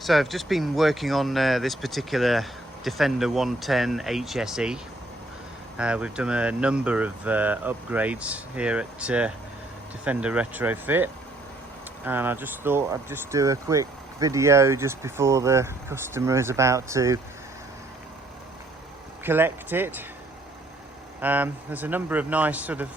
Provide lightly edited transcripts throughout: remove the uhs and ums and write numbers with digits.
So I've just been working on this particular Defender 110 HSE. We've done a number of upgrades here at Defender Retrofit, and I just thought I'd just do a quick video just before the customer is about to collect it. There's a number of nice sort of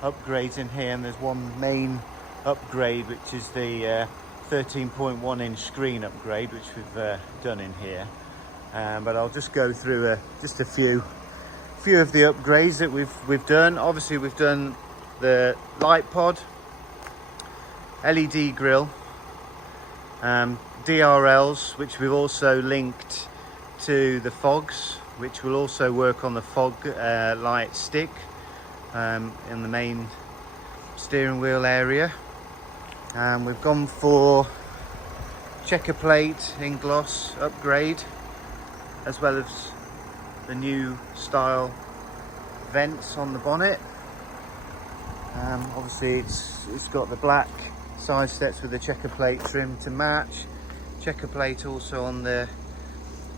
upgrades in here, and there's one main upgrade which is the 13.1 inch screen upgrade which we've done in here, but I'll just go through just a few of the upgrades that we've done. Obviously we've done the light pod, LED grille, DRLs which we've also linked to the fogs, which will also work on the fog light stick in the main steering wheel area. We've gone for checker plate in gloss upgrade, as well as the new style vents on the bonnet. Obviously it's got the black side steps with the checker plate trim to match. Checker plate also on the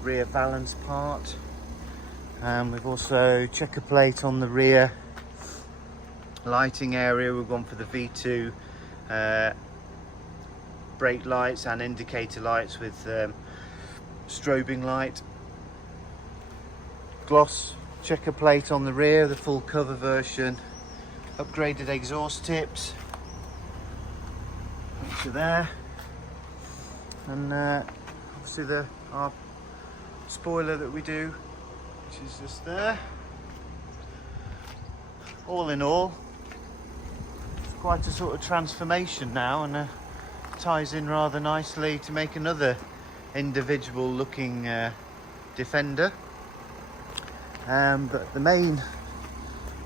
rear valance part. We've also checker plate on the rear lighting area. We've gone for the V2 brake lights and indicator lights with strobing light. Gloss checker plate on the rear, the full cover version. Upgraded exhaust tips, which are there, and obviously our spoiler that we do, which is just there. All in all, it's quite a sort of transformation now, and ties in rather nicely to make another individual looking Defender. But the main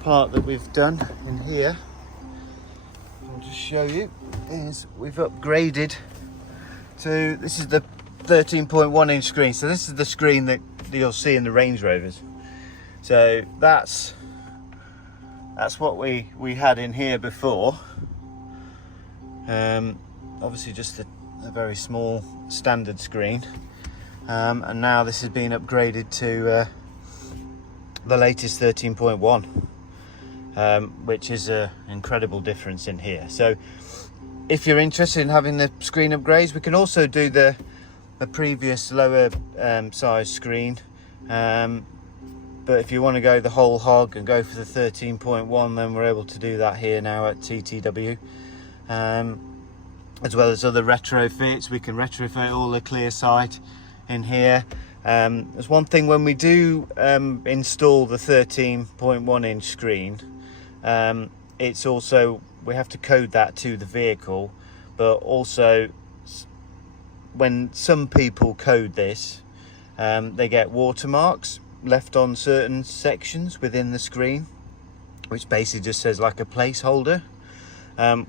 part that we've done in here, I'll just show you, is we've upgraded to, this is the 13.1 inch screen. So this is the screen that you'll see in the Range Rovers. So that's what we had in here before. Obviously just a very small standard screen, and now this has been upgraded to the latest 13.1, which is an incredible difference in here. So if you're interested in having the screen upgrades, we can also do the previous lower size screen, but if you want to go the whole hog and go for the 13.1, then we're able to do that here now at TTW. As well as other retrofits, we can retrofit all the clear sight in here. There's one thing when we do install the 13.1 inch screen, it's also, we have to code that to the vehicle, but also when some people code this, they get watermarks left on certain sections within the screen, which basically just says like a placeholder.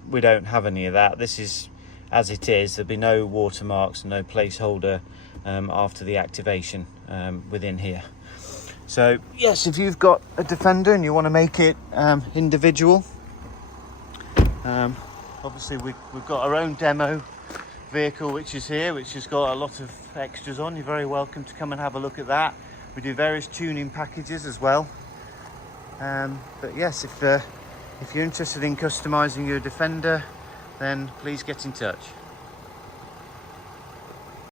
We don't have any of that. This is as it is. There'll be no watermarks, no placeholder after the activation within here. So yes, if you've got a Defender and you want to make it individual, obviously we've got our own demo vehicle which is here, which has got a lot of extras on. You're very welcome to come and have a look at that. We do various tuning packages as well. But yes, if you're interested in customizing your Defender, then please get in touch.